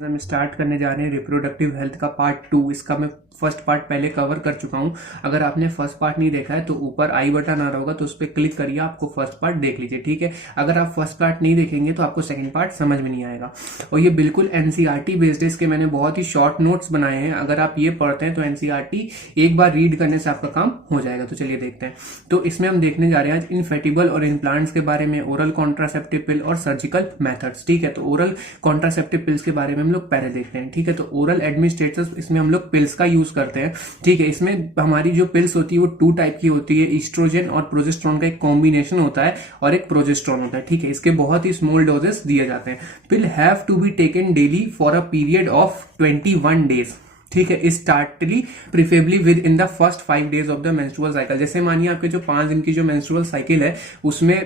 हम स्टार्ट करने जा रहे हैं रिप्रोडक्टिव हेल्थ का पार्ट 2। इसका मैं फर्स्ट पार्ट पहले कवर कर चुका हूं। अगर आपने फर्स्ट पार्ट नहीं देखा है तो ऊपर आई बटन आ रहा होगा, तो उस पर क्लिक करिए, आपको फर्स्ट पार्ट देख लीजिए। ठीक है, अगर आप फर्स्ट पार्ट नहीं देखेंगे तो आपको सेकंड पार्ट समझ में नहीं आएगा। और ये बिल्कुल एनसीईआरटी बेस्ड है, इसके मैंने बहुत ही शॉर्ट नोट्स बनाए हैं। अगर आप ये पढ़ते हैं तो एनसीईआरटी एक बार रीड करने से आपका काम हो जाएगा। तो चलिए देखते हैं। तो इसमें हम देखने जा रहे हैं आज इनफेर्टिबल और इम्प्लांट्स के बारे में, ओरल कॉन्ट्रासेप्टिव पिल और सर्जिकल मेथड्स। ठीक है, तो ओरल कॉन्ट्रासेप्टिव पिल्स के बारे में हम लोग पहले देखते हैं। ठीक है, तो ओरल एडमिनिस्ट्रेटर्स, इसमें हम लोग पिल्स का यूज करते हैं। ठीक है, इसमें हमारी जो पिल्स होती है वो 2 टाइप की होती है। ईस्ट्रोजन और प्रोजेस्टेरोन का एक कॉम्बिनेशन होता है और एक प्रोजेस्टेरोन होता है। ठीक है, इसके बहुत ही स्मॉल डोजेस दिए जाते हैं। Pill have to be taken daily for a period of 21 days. ठीक है, starting preferably within the first 5 days of the menstrual cycle. जैसे मानिए आपके जो 5 दिन की जो मेंस्ट्रुअल साइकिल है उसमें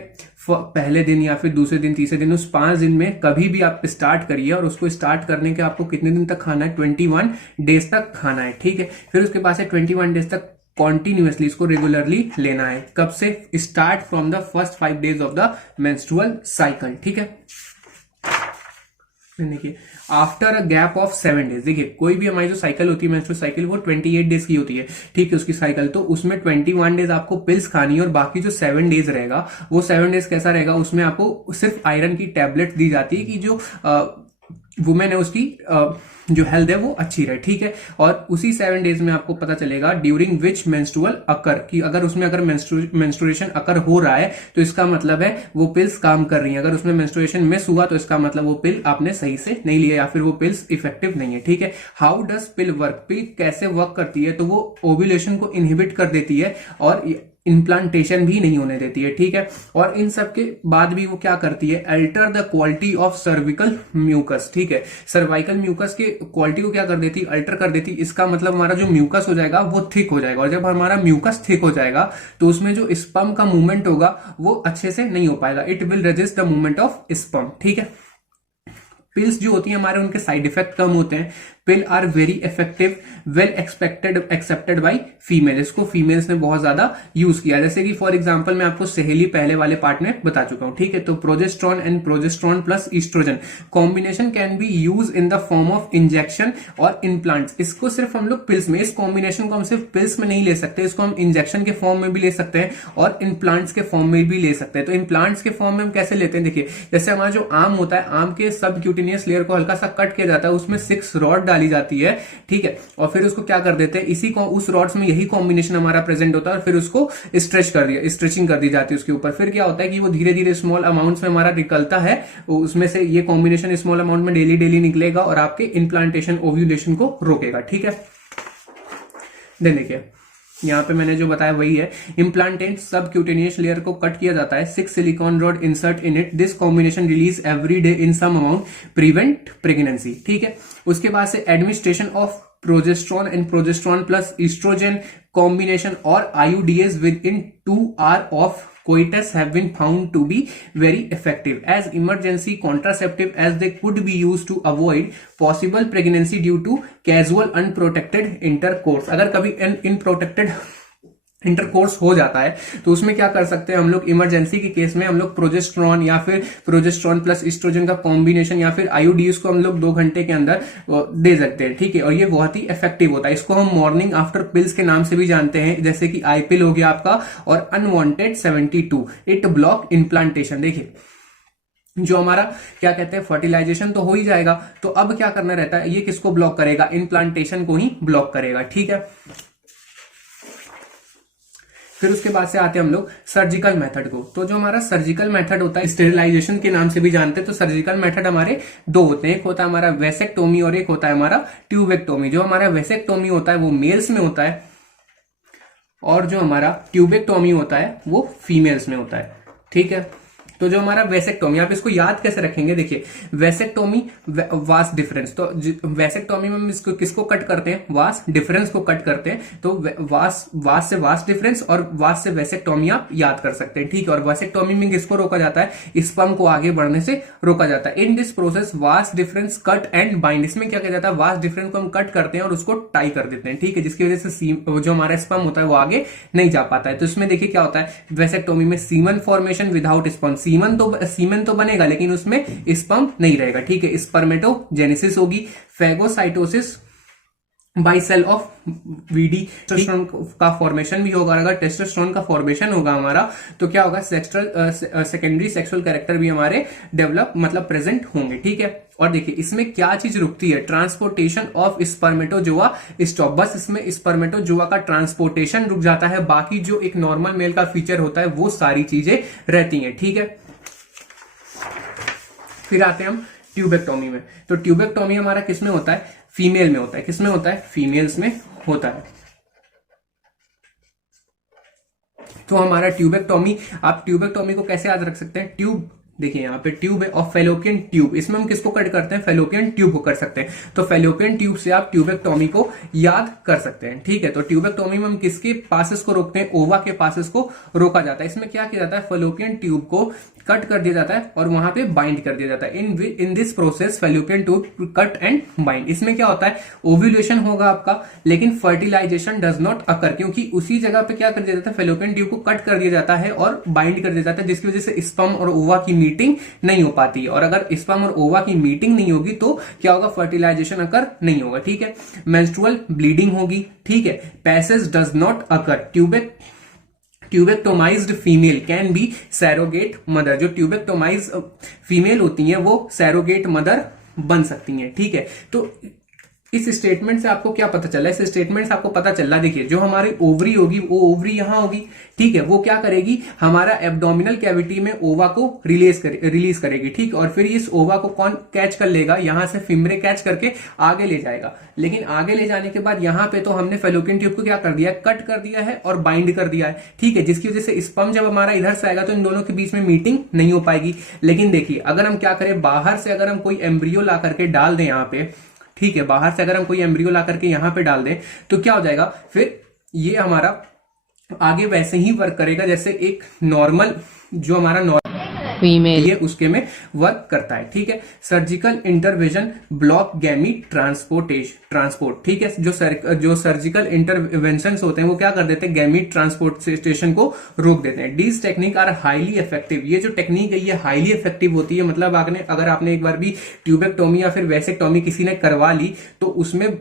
पहले दिन या फिर दूसरे दिन तीसरे दिन, उस 5 दिन में कभी भी आप स्टार्ट करिए और उसको स्टार्ट करने के आपको कितने दिन तक खाना है, 21 डेज तक खाना है। ठीक है, फिर उसके बाद से 21 डेज तक कॉन्टिन्यूअसली इसको रेगुलरली लेना है। कब से? Start from the first 5 days of the menstrual cycle. ठीक है, देखिए after a gap of 7 days. देखिए कोई भी हमारी जो साइकिल होती है मेंस्ट्रुअल साइकिल वो 28 डेज की होती है। ठीक है, उसकी साइकिल, तो उसमें 21 डेज आपको पिल्स खानी है और बाकी जो 7 डेज रहेगा वो 7 डेज कैसा रहेगा, उसमें आपको सिर्फ आयरन की टैबलेट दी जाती है कि जो वुमेन है उसकी जो हेल्थ है वो अच्छी रहे। ठीक है, और उसी 7 डेज में आपको पता चलेगा ड्यूरिंग विच मेंस्ट्रुअल अकर, कि अगर उसमें अगर मेंस्ट्रुएशन अकर हो रहा है तो इसका मतलब है वो पिल्स काम कर रही है। अगर उसमें मेंस्ट्रुएशन मिस हुआ तो इसका मतलब वो पिल आपने सही से नहीं लिया या फिर वो पिल्स इफेक्टिव नहीं है। ठीक है, हाउ डज पिल वर्क, पिल कैसे वर्क करती है, तो वो ओव्यूलेशन को इनहिबिट कर देती है और इम्प्लांटेशन भी नहीं होने देती है। ठीक है, और इन सब के बाद भी वो क्या करती है, alter the quality of cervical mucus. ठीक है, सर्वाइकल म्यूकस के क्वालिटी को क्या कर देती, अल्टर कर देती। इसका मतलब हमारा जो म्यूकस हो जाएगा वो थिक हो जाएगा, और जब हमारा म्यूकस थिक हो जाएगा तो उसमें जो स्पर्म का मूवमेंट होगा वो अच्छे से नहीं हो पाएगा। It will resist the movement of sperm. ठीक है, पिल्स जो होती है हमारे, उनके साइड इफेक्ट कम होते हैं। Pill are very effective, well accepted by female. इसको फीमेल्स ने बहुत ज्यादा यूज किया, जैसे कि फॉर एग्जांपल मैं आपको सहेली पहले वाले पार्ट में बता चुका हूं। ठीक है, तो progesterone and progesterone plus estrogen combination can be used in the form of injection और इम्प्लांट्स। इसको सिर्फ हम लोग पिल्स में, इस कॉम्बिनेशन को हम सिर्फ पिल्स में नहीं ले सकते, इसको हम इंजेक्शन के फॉर्म में भी ले सकते हैं और इम्प्लांट्स के फॉर्म में भी ले सकते हैं। तो इम्प्लांट्स के फॉर्म में हम कैसे लेते हैं, देखिए जैसे हमारा जो आम होता है, आम के सब क्यूटिनियस लेयर को हल्का सा कट किया जाता है, उसमें 6 रॉड डाली जाती है। ठीक है, और फिर उसको क्या कर देते हैं, इसी को उस रॉड्स में यही कॉम्बिनेशन हमारा प्रेजेंट होता है और फिर उसको स्ट्रेचिंग कर दी जाती है उसके ऊपर। फिर क्या होता है कि वो धीरे धीरे स्मॉल अमाउंट्स में हमारा निकलता है, उसमें से ये कॉम्बिनेशन स्मॉल अमाउंट में डेली डेली निकलेगा और आपके इम्प्लांटेशन ओव्यूलेशन को रोकेगा। ठीक है, देखिए यहां पे मैंने जो बताया वही है। इम्प्लांटेंट सब क्यूटेनियस लेयर को कट किया जाता है, 6 silicone rod insert in it, this combination release every day in some amount, prevent pregnancy. ठीक है, उसके बाद से administration of progesterone and progesterone plus estrogen combination और IUDs within 2 hours of coitus have been found to be very effective as emergency contraceptive, as they could be used to avoid possible pregnancy due to casual unprotected intercourse। अगर कभी unprotected intercourse हो जाता है तो उसमें क्या कर सकते हैं हम लोग, इमरजेंसी के केस में हम लोग प्रोजेस्टेरोन या फिर प्रोजेस्टेरोन प्लस ईस्ट्रोजन का कॉम्बिनेशन या फिर IUDs को हम लोग 2 घंटे के अंदर दे सकते हैं। ठीक है, और ये बहुत ही इफेक्टिव होता है। इसको हम मॉर्निंग आफ्टर पिल्स के नाम से भी जानते हैं, जैसे कि आईपिल हो गया आपका, और अनवांटेड 72 इट ब्लॉक इम्प्लांटेशन। देखिए जो हमारा क्या कहते हैं, फर्टिलाइजेशन तो हो ही जाएगा, तो अब क्या करना रहता है, ये किसको ब्लॉक करेगा, इम्प्लांटेशन को ही ब्लॉक करेगा। ठीक है, फिर उसके बाद से आते हैं हम लोग सर्जिकल मेथड को। तो जो हमारा सर्जिकल मेथड होता है, स्टेरिलाइजेशन के नाम से भी जानते हैं। तो सर्जिकल मेथड हमारे 2 होते हैं, एक होता है हमारा वेसेक्टोमी और एक होता है हमारा ट्यूबेक्टोमी। जो हमारा वेसेक्टोमी होता है वो मेल्स में होता है और जो हमारा ट्यूबेक्टोमी होता है वो फीमेल्स में होता है। ठीक है, तो जो हमारा वेसेक्टोमी, आप इसको याद कैसे रखेंगे, देखिए वेसेक्टोमी वास डिफरेंस। तो वेसेक्टोमी में हम इसको किसको कट करते हैं, वास डिफरेंस को कट करते हैं। तो वास से वास डिफरेंस और वास से वेसेक्टोमी आप याद कर सकते हैं। ठीक है, और वेसेक्टोमी में किसको रोका जाता है, स्पर्म को आगे बढ़ने से रोका जाता है। In this process vas deferens cut and bind, इसमें क्या किया जाता है, वास डिफरेंस को हम कट करते हैं और उसको टाई कर देते हैं। ठीक है, जिसकी वजह से जो हमारा स्पर्म होता है वो आगे नहीं जा पाता है। तो इसमें देखिए क्या होता है, वेसेक्टोमी में सीमन फॉर्मेशन विदाउट स्पर्म, सीमेन तो बनेगा लेकिन उसमें स्पर्म नहीं रहेगा, ठीक है। स्पर्मेटोजेनेसिस होगी, phagocytosis by cell of VD, testosterone का फॉर्मेशन भी होगा। अगर टेस्टोस्टेरोन का फॉर्मेशन होगा हमारा तो क्या होगा, सेकेंडरी सेक्सुअल कैरेक्टर भी हमारे डेवलप मतलब प्रेजेंट होंगे, ठीक है। और देखिए इसमें क्या चीज रुकती है, ट्रांसपोर्टेशन ऑफ स्पर्मेटोजोआ स्टॉप, बस इसमें स्पर्मेटोजोआ का ट्रांसपोर्टेशन रुक जाता है, बाकी जो एक नॉर्मल मेल का फीचर होता है वो सारी चीजें रहती हैं, ठीक है। फिर आते हैं हम ट्यूबेक्टोमी में। तो ट्यूबेक्टोमी हमारा किसमें होता है, फीमेल में होता है। किसमें होता है, फीमेल्स में होता है। तो हमारा ट्यूबेक्टोमी, आप ट्यूबेक्टोमी को कैसे याद रख सकते हैं, ट्यूब देखिए यहाँ पे ट्यूब है और फेलोपियन ट्यूब, इसमें हम किसको कट करते हैं, फेलोपियन ट्यूब को कर सकते हैं। तो फेलोपियन ट्यूब से आप ट्यूबेक्टोमी को याद कर सकते हैं, ठीक है। तो ट्यूबेक्टोमी में हम किसके पासेस को रोकते हैं, ओवा के पासेस को रोका जाता है। इसमें क्या किया जाता है, फेलोपियन ट्यूब को कट कर दिया जाता है और वहां पे बाइंड कर दिया जाता है। In this process fallopian tube cut and bind. इसमें क्या होता है, ओव्यूलेशन होगा आपका, लेकिन फर्टिलाइजेशन डज नॉट अकर, क्योंकि उसी जगह पे क्या कर दिया जाता है, फेलोपियन ट्यूब को कट कर दिया जाता है और बाइंड कर दिया जाता है, जिसकी वजह से स्पर्म और ओवा की मीटिंग नहीं हो पाती है। और अगर स्पर्म और ओवा की मीटिंग नहीं होगी तो क्या होगा, फर्टिलाइजेशन अकर नहीं होगा, ठीक है। मेंस्ट्रुअल ब्लीडिंग होगी, ठीक है। Passage does not occur. Tubectomised female can be surrogate mother. जो ट्यूबेक्टोमाइज फीमेल होती हैं वो सैरोगेट मदर बन सकती हैं, ठीक है। तो इस स्टेटमेंट से आपको क्या पता चला, इस स्टेटमेंट से आपको पता चला, देखिए जो हमारी ओवरी होगी वो ओवरी यहां होगी, ठीक है। वो क्या करेगी, हमारा एब्डोमिनल कैविटी में ओवा को रिलीज करेगी, ठीक। और फिर इस ओवा को कौन कैच कर लेगा, यहां से फिमरे कैच करके आगे ले जाएगा। लेकिन आगे ले जाने के बाद यहां पे तो हमने फेलोपियन ट्यूब को क्या कर दिया, कट कर दिया है और बाइंड कर दिया है, ठीक है। जिसकी वजह से स्पर्म जब हमारा इधर से आएगा तो इन दोनों के बीच में मीटिंग नहीं हो पाएगी। लेकिन देखिए अगर हम क्या करें, बाहर से अगर हम कोई एम्ब्रियो ला करके डाल दें यहाँ पे, ठीक है, बाहर से अगर हम कोई एम्ब्रियो ला करके यहां पे डाल दें तो क्या हो जाएगा, फिर ये हमारा आगे वैसे ही वर्क करेगा जैसे एक नॉर्मल, जो हमारा फीमेल ये उसके में वर्क करता है, ठीक है। Surgical intervention block gamete transport, ठीक है। जो सर्जिकल इंटरवेंशन होते हैं वो क्या कर देते हैं, गैमीट ट्रांसपोर्टेशन को रोक देते हैं। These technique are highly effective. ये जो टेक्निक है ये हाईली इफेक्टिव होती है, मतलब अगर आपने एक बार भी ट्यूबेक्टोमी या फिर वैसेक्टोमी किसी ने करवा ली तो उसमें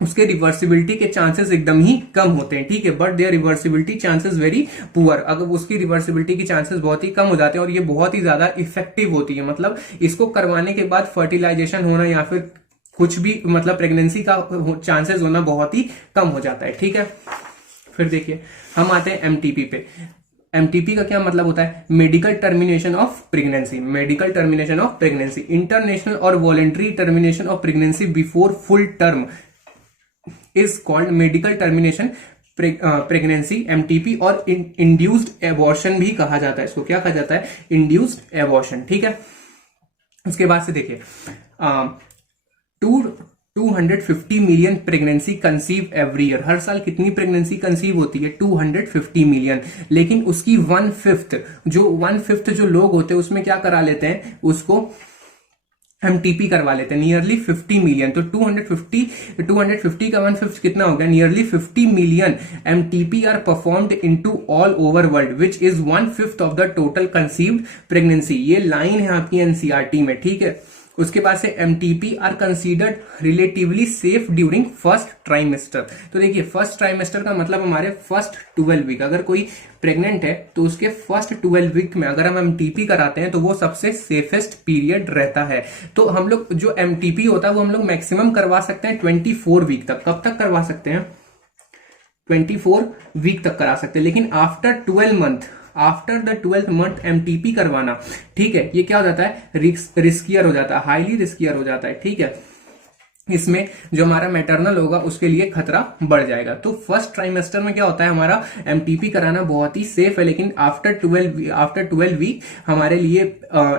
उसके रिवर्सिबिलिटी के चांसेस एकदम ही कम होते हैं, ठीक है। But their reversibility chances very poor. अगर उसकी रिवर्सिबिलिटी की चांसेस बहुत ही कम हो जाते हैं और ये बहुत ही ज्यादा इफेक्टिव होती है। मतलब इसको करवाने के बाद फर्टिलाइजेशन होना या फिर कुछ भी मतलब प्रेगनेंसी का चांसेस होना बहुत ही कम हो जाता है, ठीक है। फिर देखिए हम आते हैं एमटीपी पे। एमटीपी का क्या मतलब होता है, medical termination of pregnancy. Medical termination of pregnancy, international और voluntary termination of pregnancy before full term is called medical termination pregnancy, MTP. और इंड्यूस्ड एबॉर्शन भी कहा जाता है, इसको क्या कहा जाता है, इंड्यूस्ड एबॉर्शन, ठीक है। उसके बाद से देखिए 250 million pregnancy conceive every year. हर साल कितनी प्रेगनेंसी कंसीव होती है, 250 मिलियन। लेकिन उसकी 1/5 जो लोग होते हैं उसमें क्या करा लेते हैं, उसको एमटीपी करवा लेते हैं, नियरली 50 मिलियन। तो 250 का 1/5 कितना हो गया, nearly 50 million MTP are performed into all over world which is 1/5 of the total conceived pregnancy. ये लाइन है आपकी एनसीईआरटी में, ठीक है। उसके बाद से MTP are considered relatively safe during first trimester. तो देखिए फर्स्ट ट्राइमेस्टर का मतलब हमारे फर्स्ट 12 वीक, अगर कोई प्रेग्नेंट है तो उसके फर्स्ट 12 वीक में अगर हम एमटीपी कराते हैं तो वो सबसे सेफेस्ट पीरियड रहता है। तो हम लोग जो एमटीपी होता है वो हम लोग मैक्सिमम करवा सकते हैं 24 वीक तक। कब तक करवा सकते हैं, 24 वीक तक करा सकते हैं। लेकिन after 12 month, after the 12th month MTP करवाना, ठीक है, ये क्या हो जाता है, रिस्कियर हो जाता है, हाईली रिस्कियर हो जाता है, ठीक है। इसमें जो हमारा मैटरनल होगा उसके लिए खतरा बढ़ जाएगा। तो फर्स्ट ट्राइमेस्टर में क्या होता है, हमारा एमटीपी कराना बहुत ही सेफ है। लेकिन आफ्टर 12 वीक हमारे लिए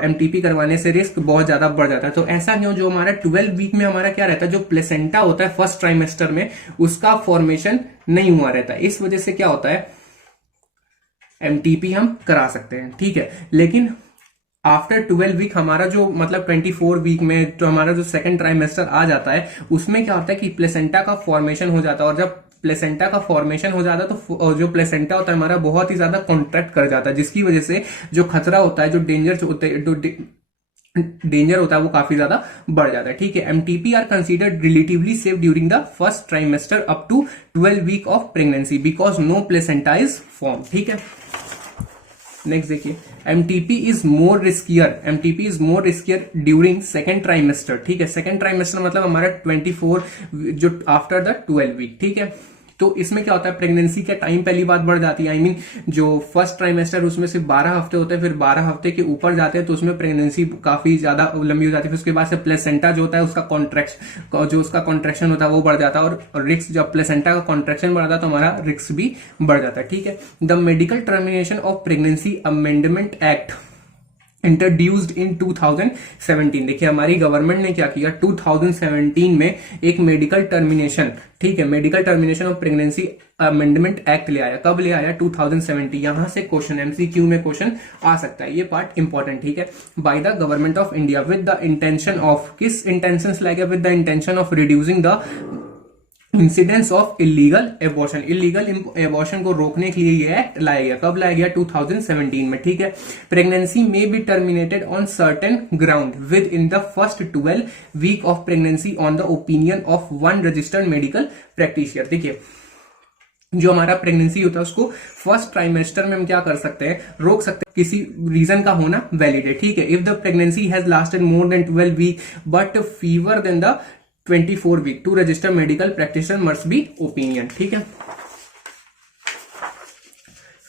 एमटीपी करवाने से रिस्क बहुत ज्यादा बढ़ जाता है। तो ऐसा नहीं हो, जो हमारा 12 वीक में हमारा क्या रहता है, जो प्लेसेंटा होता है फर्स्ट ट्राइमेस्टर में उसका फॉर्मेशन नहीं हुआ रहता है। इस वजह से क्या होता है, एमटीपी हम करा सकते हैं, ठीक है। लेकिन आफ्टर 12 वीक हमारा जो मतलब 24 वीक में जो हमारा जो सेकंड ट्राइमेस्टर आ जाता है उसमें क्या होता है कि प्लेसेंटा का फॉर्मेशन हो जाता है। और जब प्लेसेंटा का फॉर्मेशन हो जाता है, तो जो प्लेसेंटा होता है हमारा बहुत ही ज्यादा कॉन्ट्रैक्ट कर जाता है, जिसकी वजह से जो खतरा होता है, जो डेंजर होता है वो काफी ज्यादा बढ़ जाता है। ठीक है, MTP are considered relatively safe during the first trimester up to 12 week of pregnancy because no placenta is form. ठीक है, नेक्स्ट देखिए, MTP is more riskier during second trimester. ठीक है, सेकेंड ट्राइमेस्टर मतलब हमारा 24 जो आफ्टर द 12 वीक। ठीक है, तो इसमें क्या होता है, प्रेगनेंसी का टाइम पहली बात बढ़ जाती है। आई मीन जो फर्स्ट ट्राइमेस्टर उसमें सिर्फ 12 हफ्ते होते हैं, फिर 12 हफ्ते के ऊपर जाते हैं तो उसमें प्रेगनेंसी काफी ज्यादा लंबी हो जाती है। फिर उसके बाद से प्लेसेंटा जो होता है उसका कॉन्ट्रैक्शन होता है वो बढ़ जाता है, और रिक्स जब प्लेसेंटा का कॉन्ट्रैक्शन बढ़ जाता है तो हमारा रिक्स भी बढ़ जाता है। ठीक है, the medical termination of pregnancy amendment act introduced in 2017। देखिए हमारी गवर्नमेंट ने क्या किया, 2017 में एक मेडिकल टर्मिनेशन, ठीक है, medical termination of pregnancy amendment act ले आया। कब ले आया, 2017। यहां से क्वेश्चन एमसीक्यू में क्वेश्चन आ सकता है, ये पार्ट इंपॉर्टेंट। ठीक है, by the government of India with the intention of, किस इंटेंशन लाया गया, with the intention of reducing the incidence of illegal abortion. Illegal abortion को रोकने के लिए ये एक्ट लाया गया। कब लाया गया, 2017 में। ठीक है, प्रेगनेंसी में be terminated on certain ground within the first 12 week of pregnancy on the opinion of one registered medical practitioner. देखिए जो हमारा प्रेगनेंसी होता है उसको फर्स्ट ट्राइमेस्टर में हम क्या कर सकते हैं, रोक सकते हैं, किसी रीजन का होना वैलिड है। ठीक है, if the pregnancy has lasted more than 12 week but fewer than the 24 week, two register medical practitioner must be opinion. ठीक है,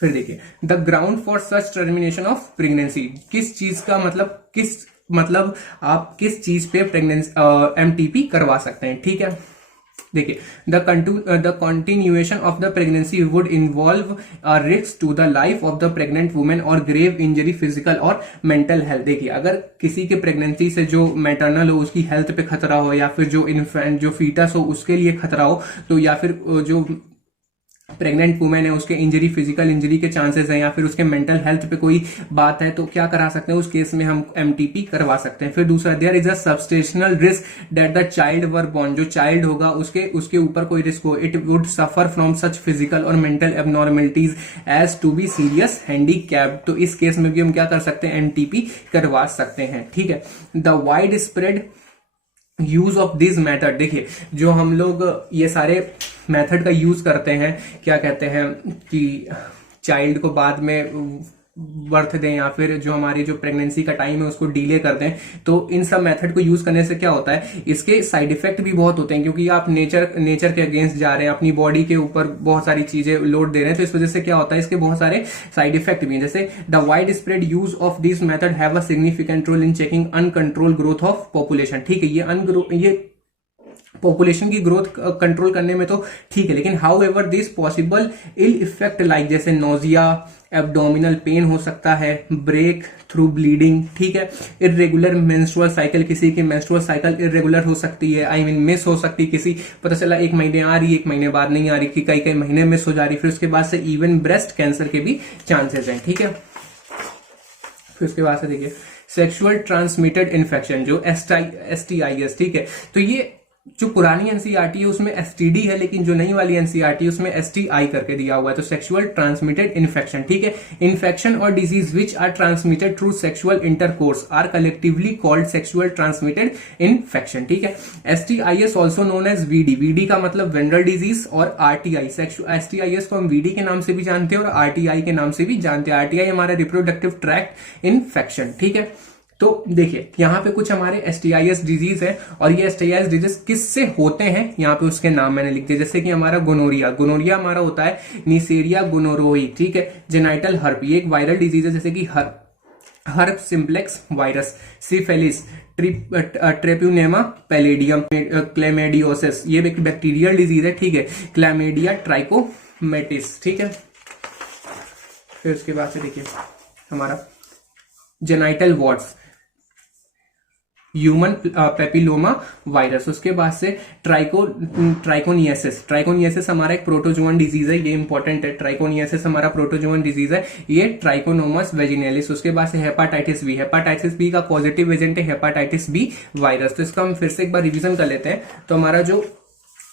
फिर देखिए the ground for such termination of pregnancy, किस चीज का मतलब आप किस चीज पे प्रेगनेंसी एमटीपी करवा सकते हैं। ठीक है, देखिए the continuation of the pregnancy would involve risk to the life of the pregnant women और ग्रेव इंजरी फिजिकल और मेंटल हेल्थ। देखिए अगर किसी के प्रेगनेंसी से जो मैटरनल हो उसकी हेल्थ पे खतरा हो, या फिर जो इन्फेंट जो फीटस हो उसके लिए खतरा हो, तो या फिर जो प्रेग्नेंट वुमेन है उसके इंजरी, फिजिकल इंजरी के चांसेस हैं, या फिर उसके मेंटल हेल्थ पे कोई बात है, तो क्या करा सकते हैं, उस केस में हम एमटीपी करवा सकते हैं। फिर दूसरा, there is a substantial risk that the child were born, जो चाइल्ड होगा उसके ऊपर कोई रिस्क हो, it would suffer from such physical और mental abnormalities as to be serious handicap, तो इस केस में भी हम क्या कर सकते हैं, एमटीपी करवा सकते हैं। ठीक है, the wide spread use of this method, देखिए जो हम लोग ये सारे मेथड का यूज करते हैं, क्या कहते हैं कि चाइल्ड को बाद में बर्थ दें, या फिर जो हमारी जो प्रेगनेंसी का टाइम है उसको डिले कर दें, तो इन सब मेथड को यूज करने से क्या होता है, इसके साइड इफेक्ट भी बहुत होते हैं, क्योंकि आप नेचर के अगेंस्ट जा रहे हैं, अपनी बॉडी के ऊपर बहुत सारी चीजें लोड दे रहे हैं, तो इस वजह से क्या होता है, इसके बहुत सारे साइड इफेक्ट भी हैं। जैसे the wide spread use of this method have a significant role in checking uncontrol growth of population. ठीक है, ये पॉपुलेशन की ग्रोथ कंट्रोल करने में तो ठीक है, लेकिन however this possible ill effect like जैसे नोजिया, एब्डोमिनल पेन हो सकता है, ब्रेक थ्रू ब्लीडिंग, ठीक है, इरेगुलर मेंस्ट्रुअल साइकिल, किसी की मेंस्ट्रुअल साइकिल इरेगुलर हो सकती है, आई मीन मिस हो सकती है, किसी पता चला 1 महीने आ रही है 1 महीने बाद नहीं आ रही, कि कई महीने मिस हो जा रही, फिर उसके बाद से इवन ब्रेस्ट कैंसर के भी चांसेस हैं। ठीक है, फिर उसके बाद से देखिए सेक्सुअल ट्रांसमिटेड इन्फेक्शन, जो STIs, ठीक है, तो ये जो पुरानी एनसीईआरटी है उसमें एसटीडी है, लेकिन जो नई वाली एनसीईआरटी है उसमें एसटीआई करके दिया हुआ है, तो सेक्सुअल ट्रांसमिटेड इन्फेक्शन। ठीक है, इन्फेक्शन और disease which are transmitted through sexual intercourse are collectively called sexual transmitted infection. ठीक है, STIs also known as VD, VD का मतलब वेनरल डिजीज, और RTI, STIs को हम VD के नाम से भी जानते हैं और RTI के नाम से भी जानते हैं। RTI हमारा रिप्रोडक्टिव ट्रैक्ट इन्फेक्शन। ठीक है, तो देखिए यहाँ पे कुछ हमारे STIs डिजीज है, और ये STIs डिजीज किससे होते हैं यहाँ पे उसके नाम मैंने लिख दिए, जैसे कि हमारा गोनोरिया हमारा होता है नेसेरिया गोनोरोई। ठीक है, जेनाइटल हर्प, ये एक वायरल डिजीज है, जैसे कि हर्प सिम्प्लेक्स वायरस, सिफिलिस, ट्रेप्यूनेमा पैलेडियम, क्लेमेडियोसिस, ये एक बैक्टीरियल डिजीज है। ठीक है, क्लैमेडिया ट्राइकोमेटिस। ठीक है, फिर उसके बाद से देखिए हमारा genital wards, human papilloma virus, उसके बाद से ट्राइकोनियासिस हमारा एक प्रोटोजोअन डिजीज है, ये इंपॉर्टेंट है, ट्राइकोनियासिस हमारा प्रोटोजोअन डिजीज है, ये ट्राइकोनोमस वेजिनेलिस। उसके बाद से हेपाटाइटिस बी का पॉजिटिव एजेंट है हेपाटाइटिस बी वायरस। तो इसका हम फिर से एक बार रिवीजन कर लेते हैं। तो हमारा जो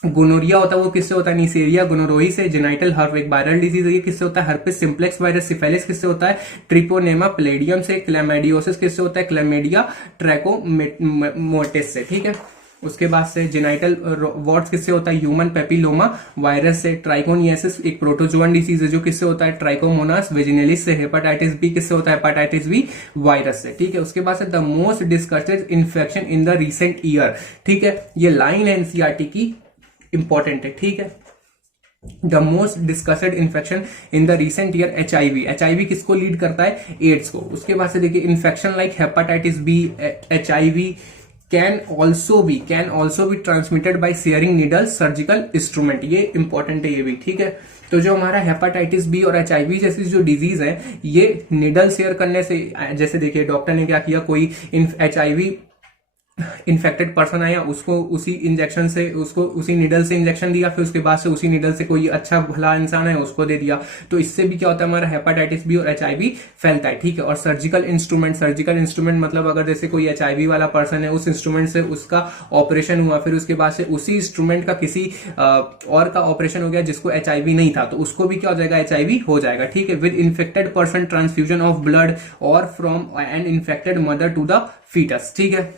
गोनोरिया होता है वो किससे होता है, नीसेरिया गोनोरोई से। जेनाइटल हर्प एक वायरल डिजीज है, ये किससे होता है, हर्पिस सिम्प्लेक्स वायरस। सिफेलिस किससे होता है, ट्रिपोनेमा प्लेडियम से। क्लैमाइडियोसिस किससे होता है, क्लैमिडिया ट्रैकोमोटिस से, ठीक है। उसके बाद से जेनाइटल वॉर्ड्स किससे होता है, ह्यूमन पेपिलोमा वायरस से। ट्राइकोनियासिस एक प्रोटोजोअन डिसीज है जो किससे होता है, ट्राइकोमोनास वेजिनेलिस से। हेपेटाइटिस बी किससे होता है, हेपेटाइटिस बी वायरस से, ठीक है। उसके बाद से the most disgusted infection in the recent year, ठीक है। ये लाइन है एनसीईआरटी की, इंपॉर्टेंट है, ठीक है। The most discussed infection in the recent year HIV। HIV किसको लीड करता है, एड्स को। उसके बाद से देखिए infection like hepatitis B, HIV can also be transmitted by sharing needle, surgical instrument. ये इंपॉर्टेंट है ये भी, ठीक है। तो जो हमारा हेपेटाइटिस बी और HIV जैसी जो डिजीज है ये निडल शेयर करने से, जैसे देखिए डॉक्टर ने क्या किया, कोई HIV इन्फेक्टेड पर्सन आया, उसको उसी इंजेक्शन से, उसको उसी निडल से इंजेक्शन दिया, फिर उसके बाद से उसी निडल से कोई अच्छा भला इंसान है उसको दे दिया। तो इससे भी क्या होता है, हमारा हेपेटाइटिस बी और HIV फैलता है, ठीक है। और सर्जिकल इंस्ट्रूमेंट मतलब अगर जैसे कोई HIV वाला पर्सन है, उस इंस्ट्रूमेंट से उसका ऑपरेशन हुआ, फिर उसके बाद से उसी इंस्ट्रूमेंट का किसी और का ऑपरेशन हो गया जिसको HIV नहीं था, तो उसको भी क्या हो जाएगा, HIV हो जाएगा, ठीक है। With infected person transfusion of blood और from an infected mother to the foetus, ठीक है।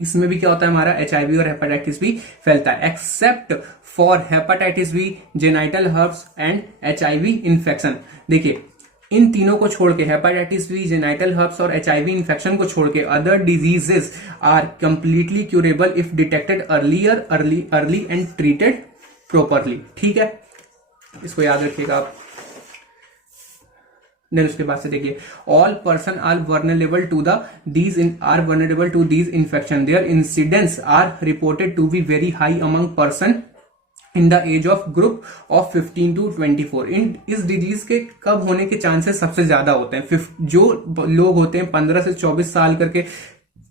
इसमें भी क्या होता है, हमारा HIV और हेपेटाइटिस बी फैलता है। Except for hepatitis B, genital herpes and HIV infection. देखिए इन तीनों को छोड़ के, हेपेटाइटिस बी, जेनाइटल हर्प्स और HIV इन्फेक्शन को छोड़ के, other diseases are completely curable if detected early and treated properly, ठीक है। इसको याद रखिएगा आप। देन उसके बाद से देखिए all person are vulnerable to these infection, their incidence are reported to be very high among person in the age of group of 15 to 24। इस डिजीज के कब होने के चांसेस सबसे ज्यादा होते हैं, जो लोग होते हैं 15 से 24 साल करके,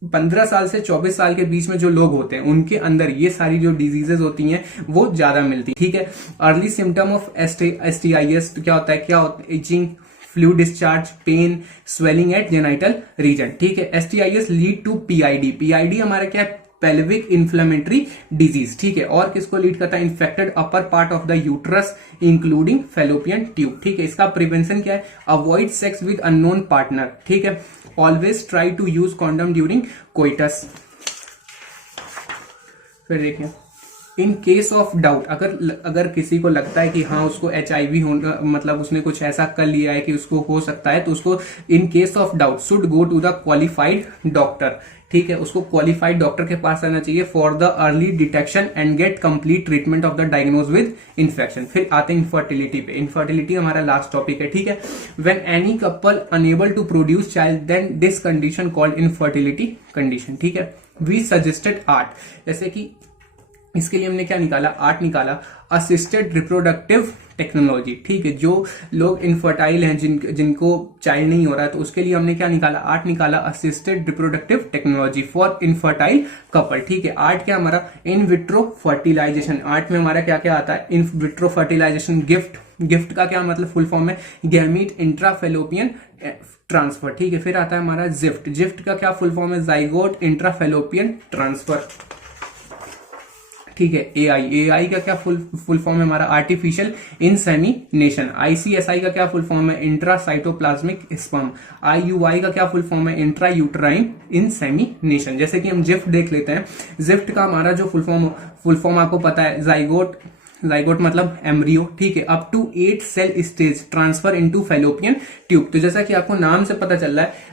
15 साल से 24 साल के बीच में जो लोग होते हैं उनके अंदर ये सारी जो डिजीजेस होती हैं वो ज्यादा मिलती, ठीक है। अर्ली सिम्टम ऑफ STIs क्या होता है, itching, fluid discharge, pain, swelling at genital region, ठीक है। STIs लीड टू PID हमारा क्या है, पेल्विक इन्फ्लेमेटरी डिजीज, ठीक है। और किसको लीड करता है, infected upper part of the uterus including fallopian tube, ठीक है। इसका प्रिवेंशन क्या है, avoid sex with unknown partner, ठीक है। Always try to use condom during coitus. फिर देखिए इन केस ऑफ डाउट, अगर किसी को लगता है कि हाँ उसको HIV होना, मतलब उसने कुछ ऐसा कर लिया है कि उसको हो सकता है, तो उसको in case of doubt should go to the qualified doctor, ठीक है। उसको क्वालिफाइड डॉक्टर के पास आना चाहिए for the early detection and get complete treatment of the diagnose with infection. फिर आते हैं इनफर्टिलिटी पे। इनफर्टिलिटी हमारा लास्ट टॉपिक है, ठीक है। When any couple unable to produce child then this condition called infertility condition, ठीक है। वी सजेस्टेड आर्ट, जैसे कि इसके लिए हमने क्या निकाला, आर्ट निकाला, असिस्टेड रिप्रोडक्टिव टेक्नोलॉजी, ठीक है। जो लोग इनफर्टाइल हैं, जिनको चाइल्ड नहीं हो रहा है, तो उसके लिए हमने क्या निकाला, आर्ट निकाला, assisted reproductive technology for infertile couple, ठीक है। आर्ट क्या हमारा, इन विट्रो फर्टिलाइजेशन। आर्ट में हमारा क्या क्या आता है, इन विट्रो फर्टिलाइजेशन, गिफ्ट का क्या मतलब फुल फॉर्म है, गैमीट इंट्राफेलोपियन ट्रांसफर, ठीक है। फिर आता है हमारा जिफ्ट का क्या फुल फॉर्म है, जाइगोट इंट्राफेलोपियन ट्रांसफर, ठीक है। AI का क्या फुल फॉर्म है हमारा, आर्टिफिशियल इंसेमिनेशन। ICSI का क्या फुल फॉर्म है, इंट्रासाइटोप्लाज्मिक स्पर्म। IUI का क्या फुल फॉर्म है, इंट्रा यूट्राइन इंसेमिनेशन। जैसे कि हम जिफ्ट देख लेते हैं, जिफ्ट का हमारा जो फुल फॉर्म आपको पता है, जाइगोट मतलब एम्ब्रियो, ठीक है। Up to 8 cell stage transfer into fallopian tube. तो जैसा कि आपको नाम से पता चल रहा है,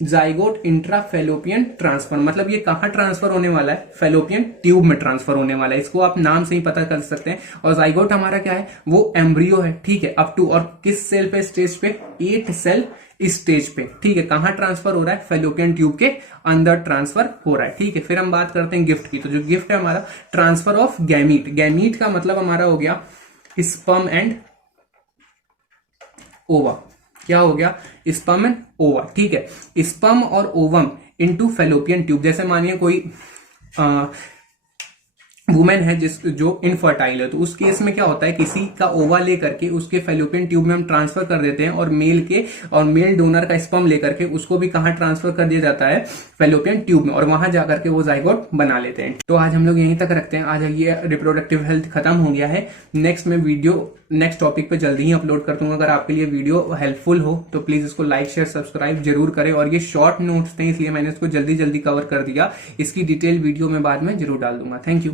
जाइगोट इंट्राफेलोपियन ट्रांसफर, मतलब ये कहां ट्रांसफर होने वाला है, फेलोपियन ट्यूब में ट्रांसफर होने वाला है। इसको आप नाम से ही पता कर सकते हैं। और जाइगोट हमारा क्या है, वो एम्ब्रियो है, ठीक है। अप टू, और किस सेल पे, स्टेज पे, 8 सेल स्टेज पे, ठीक है। कहां ट्रांसफर हो रहा है, फेलोपियन ट्यूब के अंदर ट्रांसफर हो रहा है, ठीक है। फिर हम बात करते हैं गिफ्ट की। तो जो गिफ्ट है हमारा, ट्रांसफर ऑफ गैमीट का मतलब हमारा हो गया स्पर्म एंड ओवा। क्या हो गया, स्पर्म एंड ओवा, ठीक है। स्पर्म और ओवम इनटू फेलोपियन ट्यूब। जैसे मानिए कोई वुमेन है जो इनफर्टाइल है, तो उस केस में क्या होता है, किसी का ओवा लेकर के उसके फेलोपियन ट्यूब में हम ट्रांसफर कर देते हैं और मेल डोनर का स्पर्म लेकर के उसको भी कहां ट्रांसफर कर दिया जाता है, फेलोपियन ट्यूब में, और वहां जाकर के वो जाइगोट बना लेते हैं। तो आज हम लोग यहीं तक रखते हैं। आज ये रिप्रोडक्टिव हेल्थ खत्म हो गया है। नेक्स्ट टॉपिक पे जल्दी ही अपलोड कर दूंगा। अगर आपके लिए वीडियो हेल्पफुल हो तो प्लीज इसको लाइक शेयर सब्सक्राइब जरूर करें। और ये शॉर्ट नोट्स थे इसलिए मैंने इसको जल्दी जल्दी कवर कर दिया। इसकी डिटेल वीडियो में बाद में जरूर डाल दूंगा। Thank you.